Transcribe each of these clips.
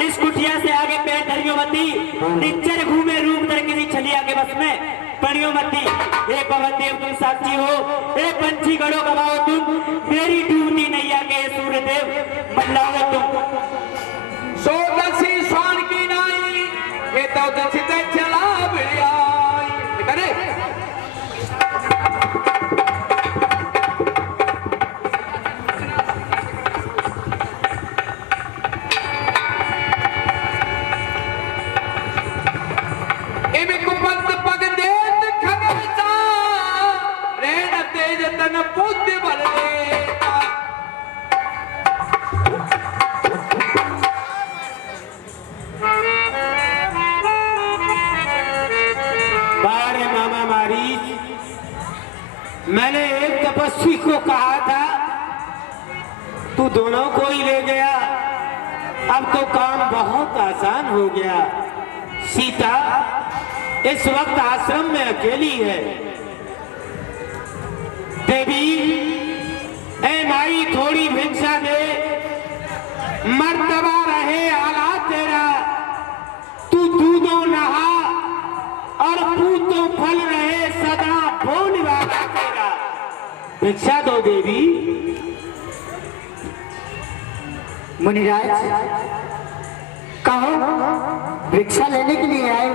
इस कुटिया से आगे पैर धरियो मती, निच्चर घूमे रूप धर किसी छलिया के बस में पड़ियो मती। ए पवन देव तुम साक्षी हो, ए पंछी गढ़ो गवाओ तुम, मेरी डूबती नैया के सूर्य देव मल्लाओ तुम। सो दसी स्वान की नाई, ये तो दसी ते चला बिड़ियाई। करे मैंने एक तपस्वी को कहा था तू दोनों को ही ले गया, अब तो काम बहुत आसान हो गया। सीता इस वक्त आश्रम में अकेली है। देवी ए माई थोड़ी भिक्षा दे, मर्तबा रहे आला तेरा, तू दूधों नहा और पूतों फल रहे सदा बोन वाला तेरा। भिक्षा दो देवी। मुनिराज कहो भिक्षा लेने के लिए आए,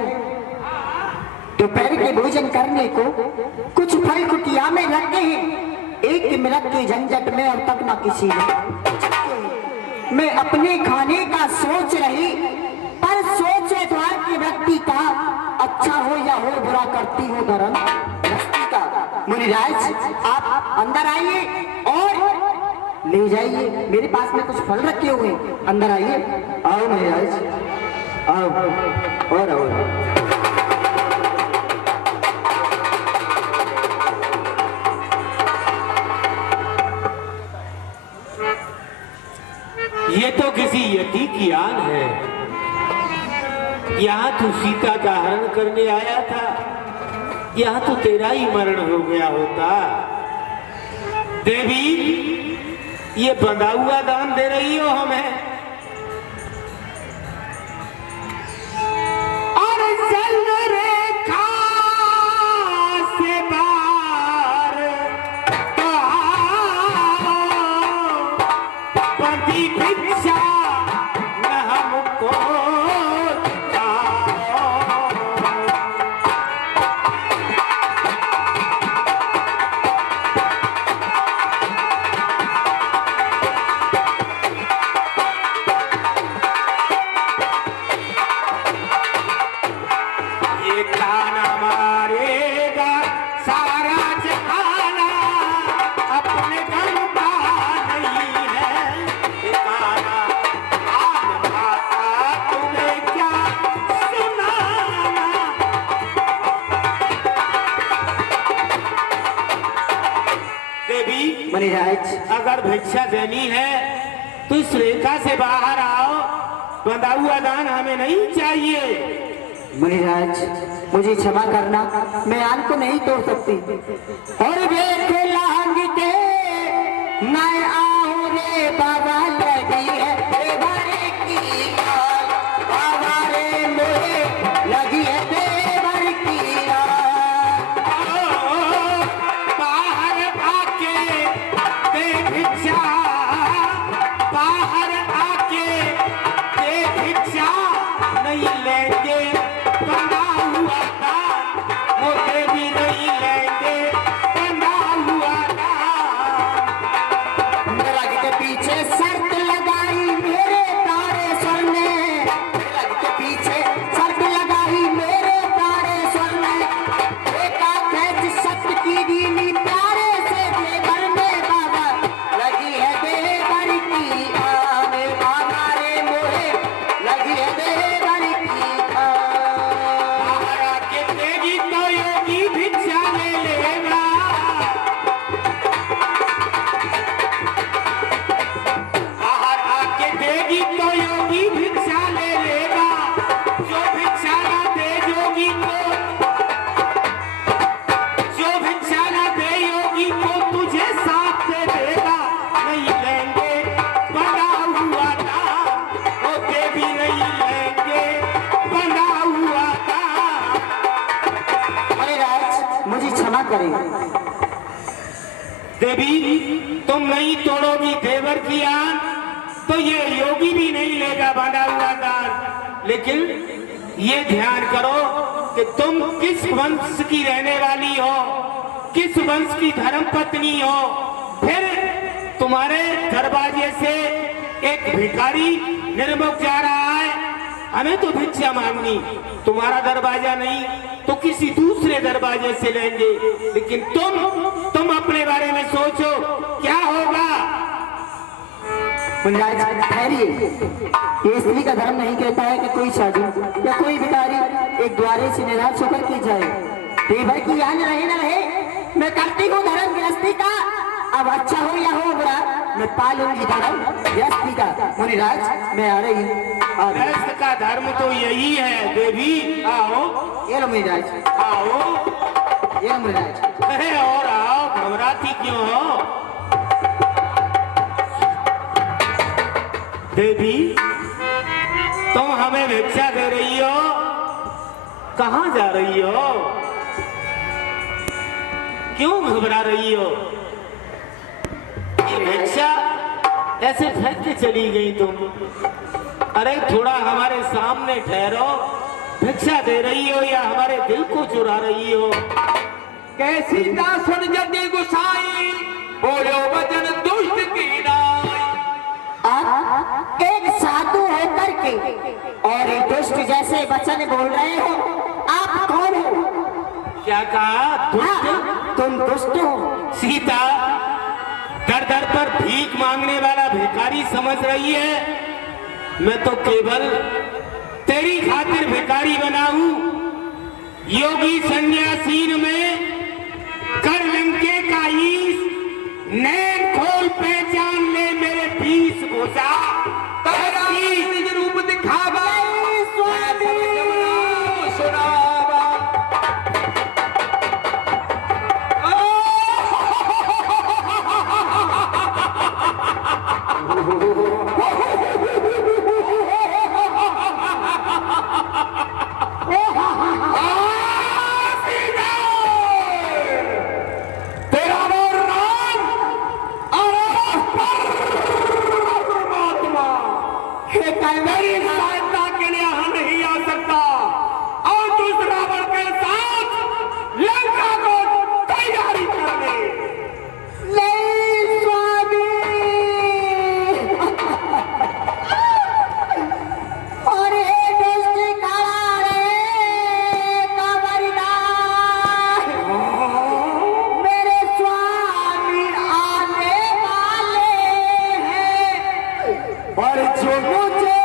दोपहर के भोजन करने को कुछ फल कुटिया में रखे हैं। एक मिनट की झंझट में अब तक न किसी ने मैं अपने खाने का सोच रही, पर सोचे द्वार के व्यक्ति का अच्छा हो या हो बुरा करती हो धर्म रस्ती का। मुनिराज आप अंदर आइए और ले जाइए, मेरे पास में कुछ फल रखे हुए हैं, अंदर आइए। आओ मुनिराज आओ और आओ। ये तो किसी यति की आन है। यहाँ तू सीता का हरण करने आया था, यहाँ तो तेरा ही मरण हो गया होता। देवी ये बंधा हुआ दान दे रही हो हमें, और जल रेखा से बार तो बंधी भिक्षा न हमको अगर भिक्षा देनी है तो इस रेखा से बाहर आओ, बंधा हुआ दान हमें नहीं चाहिए। मुनिराज मुझे क्षमा करना, मैं आन को नहीं तोड़ सकती। और देख लांग के मैं आऊं रे बाबा लगी है रे बारे की आग, बाबा रे मोरे लगी है देवर की आग। बाहर आके दे भिक्षा, बाहर आके दे भिक्षा, नहीं लेंगे बंधा हुआ दान, मोटे भी नहीं लेंगे बंधा हुआ दान। करे। देवी तुम नहीं तोड़ोगी देवर की आन तो ये योगी भी नहीं लेगा बांधा हुआ दान। लेकिन ये ध्यान करो कि तुम किस वंश की रहने वाली हो, किस वंश की धर्म पत्नी हो। फिर तुम्हारे दरवाजे से एक भिखारी निर्मुख जा रहा है, हमें तो भिक्षा मांगनी, तुम्हारा दरवाजा नहीं तो किसी दूसरे दरवाजे से लेंगे। लेकिन तुम अपने बारे में सोचो क्या होगा। मुनिराज ठहरिए, ये स्त्री का धर्म नहीं कहता है कि कोई साधु या कोई भिखारी एक द्वारे से निराश होकर के जाए। देवर की आन रहे न रहे, मैं करती हूँ धर्म गृहस्थी का, अब अच्छा हो या हो बुरा मैं पालूंगी धर्म गृहस्थी का। मुनिराज मैं आ रही हूँ। गृहस्थ का धर्म तो यही है देवी। आओ ये लो मुनिराज, आओ ये लो मुनिराज। अरे और आओ, घबराती क्यों हो देवी? तुम हमें भिक्षा दे रही हो, कहाँ जा रही हो, क्यों घबरा रही हो? ये भिक्षा ऐसे फेंक के चली गई तुम। अरे थोड़ा हमारे सामने ठहरो, भिक्षा दे रही हो या हमारे दिल को चुरा रही हो? कैसी दासुन जदी गुसाई बोलो वचन दुष्ट की नाई। आप एक साधु होकर के और एक दुष्ट जैसे वचन बोल रहे हो, आप कौन हो? क्या कहा? दुष्ट? हाँ, तुम दुष्ट हो। सीता दर दर पर भीख मांगने वाला भिखारी समझ रही है? मैं तो केवल तेरी खातिर भिखारी बना हूं। योगी सन्यासीन में कर लंके का ईश, नैन खोल पहचान ले मेरे 20 घोषा। तेरा निज रूप दिखावा स्वामी सुनावा। तेरा मोर नाम परमात्मा। मेरी सहायता के लिए यहाँ नहीं आ सकता और दूसरा रावण के साथ लंका को तैयारी कर ले। नहीं स्वामी, और हे दुष्ट काला रे खबरदार, मेरे स्वामी आने वाले हैं और जो मुझे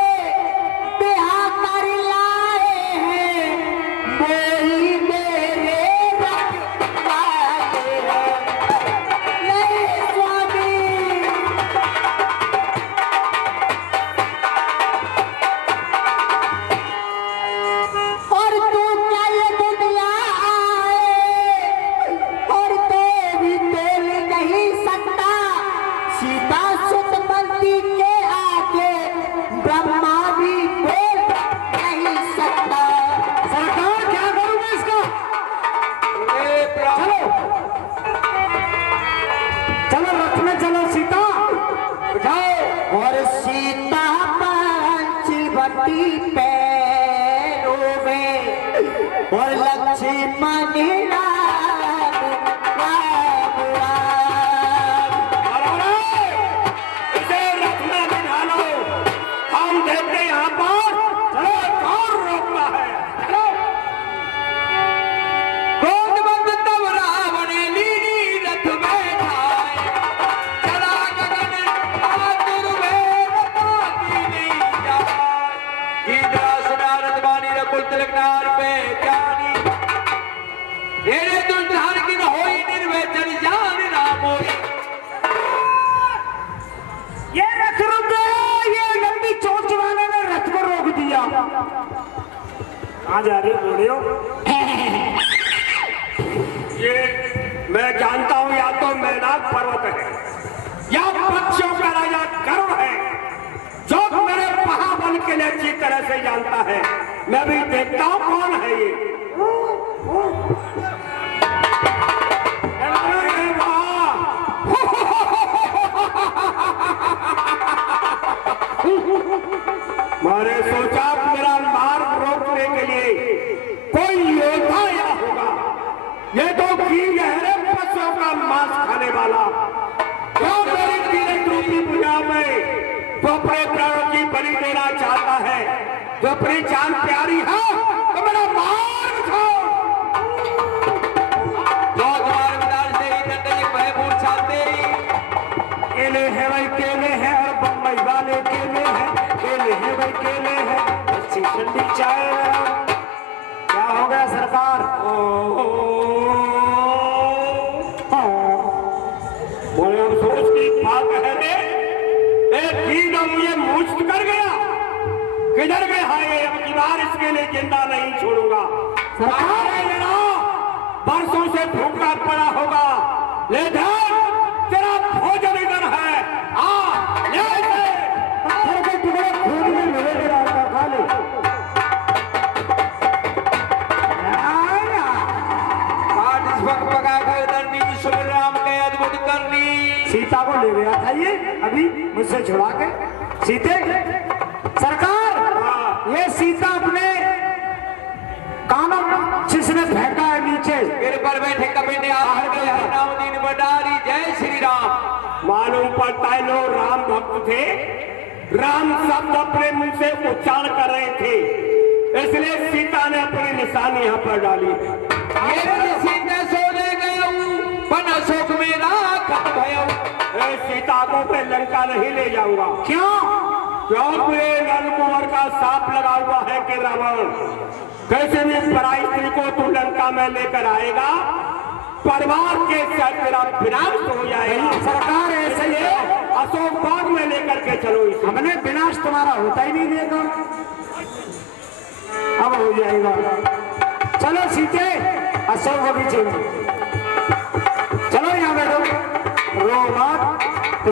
ब्याह कर लाए हैं वही मेरे रखवाले हैं। नहीं स्वामी, और तू क्या ये दुनिया आए और तो भी तोल नहीं सकता। सीता सुतमती के आगे ब्रह्मा भी बोल नहीं सकता। सरकार क्या करूं मैं इसका? ए प्रभु चलो रथ में चलो, सीता जाओ। और सीता पंचवटी पैरों में और लक्ष्मण राम राम राम। इसे रथ में बिठा लो, हम देखते यहाँ पर। चलो कौन रोकता है? चलो। गोंदवंत तब रावण लीनी रथ बैठाए। चला गगन आतुर वेद ताकी नहीं जाए। इंद्रा सुनारद वाणी रकुल तिलक नार पे जानी। तेरे दुर्धार की न होई निर्वेचन जान ना मोई। ये रथ रुक गया, ये लंबी चोंच वाले ने रथ को रोक दिया। कहाँ जा रहे हो बोलियो? ये मैं जानता हूँ, या तो मैनाक पर्वत है या पक्षियों का राजा गरुड़ है, जो मेरे महाबल के लिए अच्छी तरह से जानता है। मैं भी देखता हूँ कौन है ये। मैंने सोचा मेरा मार्ग रोकने के लिए कोई योद्धा या होगा। ये तो की गहरे पशुओं का मांस खाने वाला जो मेरी तीरथ रूपी पूजा में तो अपने प्राणों की बलि देना चाहता है, जो अपनी जान प्यारी है तो मेरा मार्ग छोड़। जो द्वार विदार से ही डंडे की महबूब छाते केले है भाई केले है और बम्बई वाले केले हैं, केले है भाई केले है, अच्छी ठंडी चाय। क्या हो गया सरकार? बोले अफसोस की बात है रे, एक कीड़ा मुझे मुश्त कर गया। किधर गया है ये? अब की बार इसके लिए जिंदा नहीं छोड़ूंगा। सरकार है मेरा, बरसों से भूखा पड़ा होगा, ले ध्यान तेरा भोजन इधर है। आ ले इसे। पत्थर के टुकड़े खून में मिले तेरा खा ले। आज इस वक्त पका कर धरनी सुमिर राम के अद्भुत करनी। सीता को ले गया था ये अभी मुझसे छुड़ा के। सीते सरकार, ये सीता अपने कानों जिसने फेंका है नीचे, मेरे पर बैठे कभी ने आहर गया नाम दीन बडारी। जय श्री राम। मालूम पड़ता है लोग राम भक्त थे, राम शब्द अपने मुंह से उच्चारण कर रहे थे, इसलिए सीता ने अपनी निशानी यहाँ पर डाली। ये सीते सोने गया बन अशोक मेरा खत भयो। सीता को मैं लंका नहीं ले जाऊंगा। क्यों? क्योंकि नल कुंवर का सांप लगा हुआ है कि रावण कैसे भी पराई स्त्री को तू लंका में लेकर आएगा, परिवार के साथ तेरा विनाश हो जाएगा। सरकार ऐसे ही है, अशोक बाग में लेकर के चलो इसे। हमने विनाश तुम्हारा होता ही नहीं देखा, अब हो जाएगा। चलो सीते, अशोक बगीचे में चलो, यहाँ बैठो, रो मत।